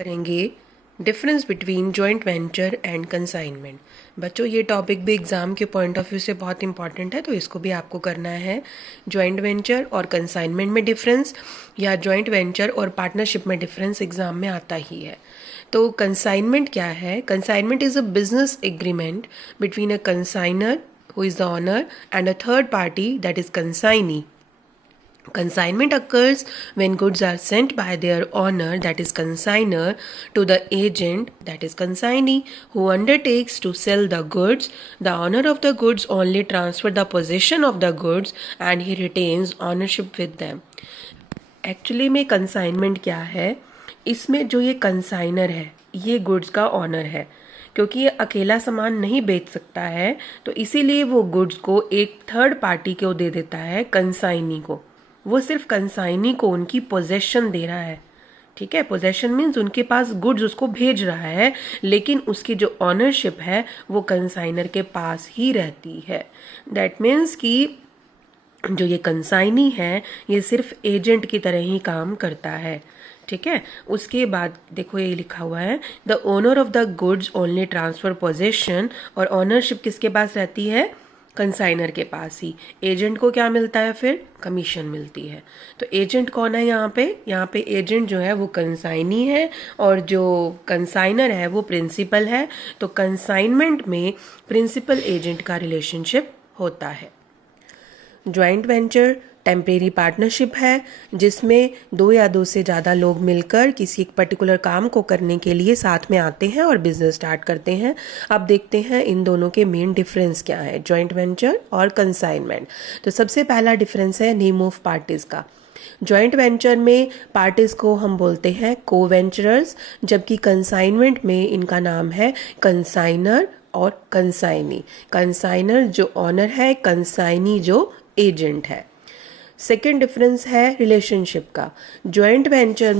करेंगे difference between joint venture and consignment. बच्चों, ये टॉपिक भी एग्ज़ाम के पॉइंट ऑफ व्यू से बहुत इंपॉर्टेंट है, तो इसको भी आपको करना है। जॉइंट वेंचर और कंसाइनमेंट में डिफरेंस या जॉइंट वेंचर और पार्टनरशिप में डिफरेंस एग्ज़ाम में आता ही है। तो कंसाइनमेंट क्या है? Consignment is a business agreement between a consigner who is the owner and a third party, that is consignee. Consignment occurs when goods are sent by their owner, that is consignor, to the agent, that is consignee, who undertakes to sell the goods. The owner of the goods only transfer the possession of the goods and he retains ownership with them. Actually में consignment क्या है? इसमें जो ये consignor है ये goods का honour है, क्योंकि ये अकेला सामान नहीं बेच सकता है, तो इसीलिए वो गुड्स को एक थर्ड पार्टी को दे देता है, कंसाइनी को। वो सिर्फ कंसाइनी को उनकी पोजेशन दे रहा है। ठीक है, पोजेशन मीन्स उनके पास गुड्स उसको भेज रहा है, लेकिन उसकी जो ऑनरशिप है वो कंसाइनर के पास ही रहती है। दैट मीन्स कि जो ये कंसाइनी है ये सिर्फ एजेंट की तरह ही काम करता है। ठीक है, उसके बाद देखो ये लिखा हुआ है, the owner of the goods only transfer possession, और ऑनरशिप किसके पास रहती है? कंसाइनर के पास ही। एजेंट को क्या मिलता है? फिर कमीशन मिलती है। तो एजेंट कौन है यहाँ पे? यहाँ पे एजेंट जो है वो कंसाइनी है और जो कंसाइनर है वो प्रिंसिपल है। तो कंसाइनमेंट में प्रिंसिपल एजेंट का रिलेशनशिप होता है। जॉइंट वेंचर टेम्परेरी पार्टनरशिप है जिसमें दो या दो से ज़्यादा लोग मिलकर किसी एक पर्टिकुलर काम को करने के लिए साथ में आते हैं और बिजनेस स्टार्ट करते हैं। अब देखते हैं इन दोनों के मेन डिफरेंस क्या है, जॉइंट वेंचर और कंसाइनमेंट। तो सबसे पहला डिफरेंस है नेम ऑफ पार्टीज का। जॉइंट वेंचर में पार्टीज को हम बोलते हैं को वेंचरर्स, जबकि कंसाइनमेंट में इनका नाम है कंसाइनर और कंसाइनी। कंसाइनर जो ऑनर है, कंसाइनी जो एजेंट है। सेकेंड डिफरेंस है रिलेशनशिप का। जॉइंट वेंचर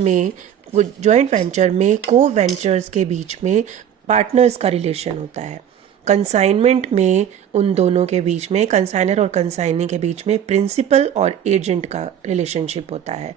में को वेंचर्स के बीच में पार्टनर्स का रिलेशन होता है। कंसाइनमेंट में उन दोनों के बीच में, कंसाइनर और कंसाइनी के बीच में प्रिंसिपल और एजेंट का रिलेशनशिप होता है।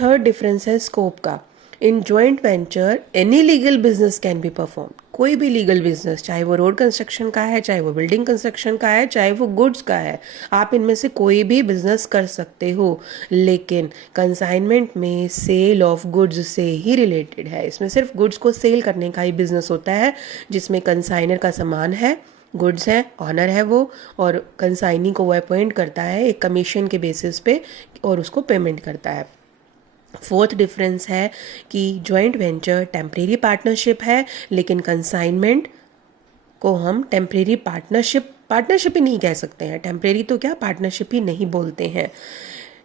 थर्ड डिफरेंस है स्कोप का। In joint venture any legal business can be perform. कोई भी लीगल बिजनेस, चाहे वो रोड कंस्ट्रक्शन का है, चाहे वो बिल्डिंग कंस्ट्रक्शन का है, चाहे वो गुड्स का है, आप इनमें से कोई भी बिजनेस कर सकते हो। लेकिन कंसाइनमेंट में सेल ऑफ गुड्स से ही रिलेटेड है। इसमें सिर्फ गुड्स को सेल करने का ही बिजनेस होता है, जिसमें कंसाइनर का सामान है, गुड्स है, ऑनर है वो, और कंसाइनी को वो अपॉइंट करता है एक कमीशन के बेसिस पे और उसको पेमेंट करता है। फोर्थ डिफरेंस है कि जॉइंट वेंचर टेम्परेरी पार्टनरशिप है, लेकिन कंसाइनमेंट को हम टेम्परेरी पार्टनरशिप ही नहीं कह सकते हैं। टेम्परेरी तो क्या, पार्टनरशिप ही नहीं बोलते हैं।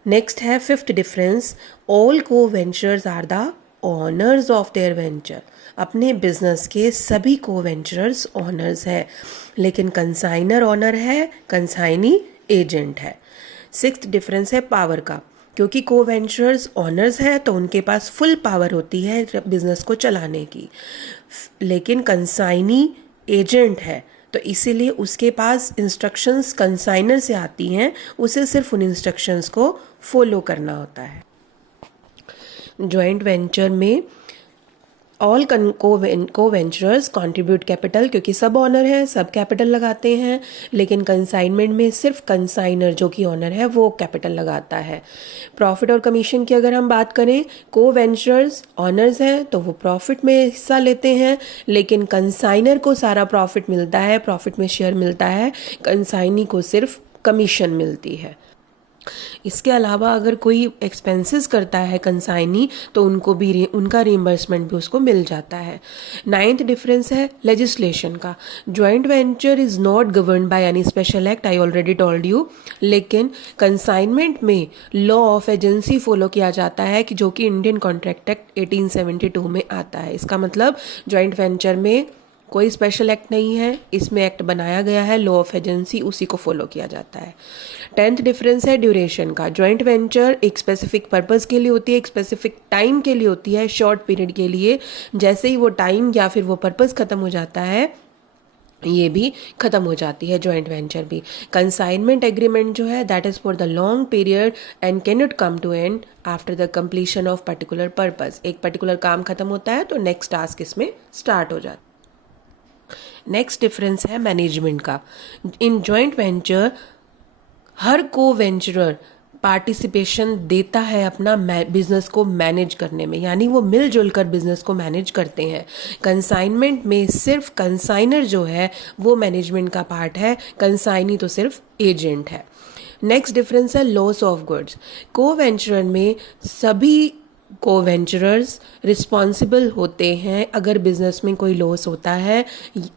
नेक्स्ट है fifth difference, all co ventures are the owners of their venture. अपने बिजनेस के सभी को वेंचरर्स ऑनर्स है, लेकिन कंसाइनर ऑनर है, कंसाइनी एजेंट है। सिक्स्थ डिफरेंस है पावर का। क्योंकि को वेंचर्स ऑनर्स हैं तो उनके पास फुल पावर होती है बिजनेस को चलाने की, लेकिन कंसाइनी एजेंट है तो इसीलिए उसके पास इंस्ट्रक्शंस कंसाइनर से आती हैं, उसे सिर्फ उन इंस्ट्रक्शंस को फॉलो करना होता है। जॉइंट वेंचर में ऑल को वेंचरर्स कॉन्ट्रीब्यूट कैपिटल, क्योंकि सब ऑनर है, सब कैपिटल लगाते हैं, लेकिन कंसाइनमेंट में सिर्फ कंसाइनर जो कि ऑनर है वो कैपिटल लगाता है। प्रॉफिट और कमीशन की अगर हम बात करें, को वेंचरर्स ऑनर्स हैं तो वो प्रॉफिट में हिस्सा लेते हैं, लेकिन कंसाइनर को सारा प्रॉफिट मिलता है, प्रॉफिट में शेयर मिलता है, कंसाइनी को सिर्फ कमीशन मिलती है। इसके अलावा अगर कोई एक्सपेंसेस करता है कंसाइनी तो उनका रिइंबर्समेंट भी उसको मिल जाता है। नाइन्थ डिफरेंस है लेजिस्लेशन का। Joint venture is not govern by any special act, I already told you, लेकिन कंसाइनमेंट में लॉ ऑफ एजेंसी फॉलो किया जाता है कि जो कि इंडियन कॉन्ट्रैक्ट एक्ट 1872 में आता है। इसका मतलब जॉइंट वेंचर में कोई स्पेशल एक्ट नहीं है, इसमें एक्ट बनाया गया है, लॉ ऑफ एजेंसी उसी को फॉलो किया जाता है। टेंथ डिफरेंस है ड्यूरेशन का। जॉइंट वेंचर एक स्पेसिफिक पर्पस के लिए होती है, एक स्पेसिफिक टाइम के लिए होती है, शॉर्ट पीरियड के लिए। जैसे ही वो टाइम या फिर वो पर्पस खत्म हो जाता है ये भी ख़त्म हो जाती है जॉइंट वेंचर भी। कंसाइनमेंट एग्रीमेंट जो है that is for the long period and cannot come to end after the completion of particular purpose. एक पर्टिकुलर काम खत्म होता है तो नेक्स्ट टास्क इसमें स्टार्ट हो जाता है। नेक्स्ट डिफरेंस है मैनेजमेंट का। इन जॉइंट वेंचर हर को वेंचरर पार्टिसिपेशन देता है अपना बिजनेस को मैनेज करने में, यानी वो मिलजुल कर बिजनेस को मैनेज करते हैं। कंसाइनमेंट में सिर्फ कंसाइनर जो है वो मैनेजमेंट का पार्ट है, कंसाइनी तो सिर्फ एजेंट है। नेक्स्ट डिफरेंस है लॉस ऑफ गुड्स। को वेंचरर में सभी को वेंचरर्स रिस्पॉन्सिबल होते हैं अगर बिजनेस में कोई लॉस होता है।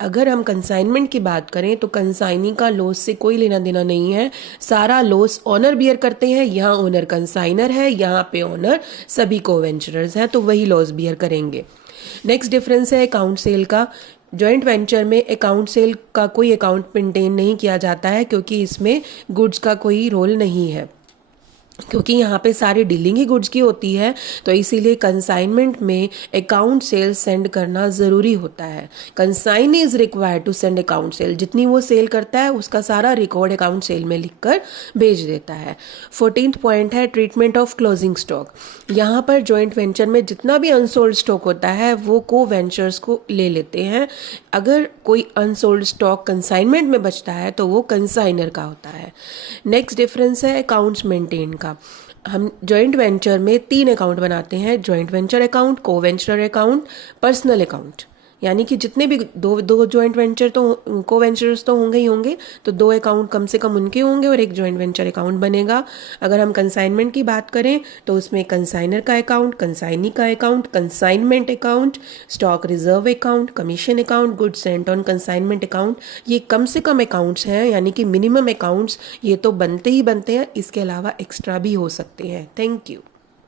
अगर हम कंसाइनमेंट की बात करें तो कंसाइनी का लॉस से कोई लेना देना नहीं है, सारा लॉस ओनर बियर करते हैं। यहाँ ओनर कंसाइनर है, यहाँ पे ओनर सभी को वेंचरर्स हैं, तो वही लॉस बियर करेंगे। नेक्स्ट डिफरेंस है अकाउंट सेल का। जॉइंट वेंचर में अकाउंट सेल का कोई अकाउंट मेंटेन नहीं किया जाता है क्योंकि इसमें गुड्स का कोई रोल नहीं है, क्योंकि यहाँ पे सारी डीलिंग ही गुड्स की होती है। तो इसीलिए कंसाइनमेंट में अकाउंट सेल सेंड करना ज़रूरी होता है। Consign is required to send account sale. जितनी वो सेल करता है उसका सारा रिकॉर्ड अकाउंट सेल में लिखकर भेज देता है। 14th पॉइंट है ट्रीटमेंट ऑफ क्लोजिंग स्टॉक। यहाँ पर जॉइंट वेंचर में जितना भी अनसोल्ड स्टॉक होता है वो को वेंचर्स को ले लेते हैं। अगर कोई अनसोल्ड स्टॉक कंसाइनमेंट में बचता है तो वो कंसाइनर का होता है। नेक्स्ट डिफरेंस है अकाउंट्स मेंटेन का। हम जॉइंट वेंचर में 3 अकाउंट बनाते हैं, जॉइंट वेंचर अकाउंट, को वेंचर अकाउंट, पर्सनल अकाउंट। यानी कि जितने भी दो जॉइंट वेंचर तो को वेंचर्स तो होंगे ही होंगे, तो 2 अकाउंट कम से कम उनके होंगे और एक जॉइंट वेंचर अकाउंट बनेगा। अगर हम कंसाइनमेंट की बात करें तो उसमें कंसाइनर का अकाउंट, कंसाइनी का account, consignment account, stock reserve account, commission account, goods Saint on consignment account. ये कम से कम अकाउंट्स हैं, यानी कि मिनिमम अकाउंट्स ये तो बनते ही बनते हैं, इसके अलावा एक्स्ट्रा भी हो सकते हैं। Thank you.